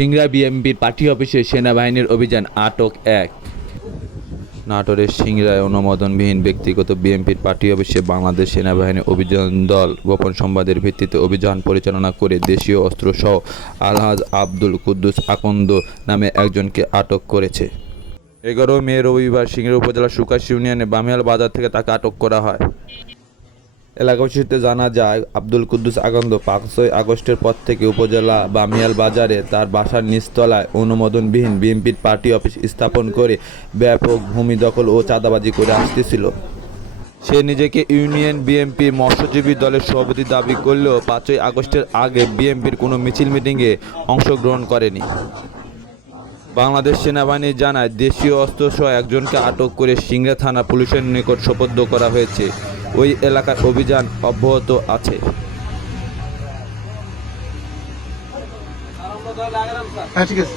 সিংড়া বিএনপির পার্টি অফিসে সেনাবাহিনীর অভিযান, আটক এক। নাটোরের সিংড়ায় অনুমোদনবিহীন ব্যক্তিগত বিএনপির পার্টি অফিসে বাংলাদেশ সেনাবাহিনীর অভিযান দল গোপন সংবাদের ভিত্তিতে অভিযান পরিচালনা করে দেশীয় অস্ত্রসহ আলহাজ আব্দুল কুদ্দুস আকন্দ নামে একজনকে আটক করেছে। 11 মে রবিবার সিংড়া উপজেলার সুকাশ ইউনিয়নে বামিয়াল বাজার থেকে তাকে আটক করা হয়। এলাকাবাসীতে জানা যায়, আব্দুল কুদ্দুস আকন্দ 5ই আগস্টের পর থেকে উপজেলা বামিয়াল বাজারে তার বাসার নিচতলায় অনুমোদনবিহীন বিএনপির পার্টি অফিস স্থাপন করে ব্যাপক ভূমি দখল ও চাঁদাবাজি করে আসতেছিল। সে নিজেকে ইউনিয়ন বিএনপির মৎস্যজীবী দলের সভাপতি দাবি করলেও 5ই আগস্টের আগে বিএনপির কোনো মিছিল মিটিংয়ে অংশগ্রহণ করেনি। বাংলাদেশ সেনাবাহিনী জানায়, দেশীয় অস্ত্রসহ একজনকে আটক করে সিংড়া থানা পুলিশের নিকট সোপর্দ করা হয়েছে। ওই এলাকার অভিযান অব্যাহত আছে। ঠিক আছে।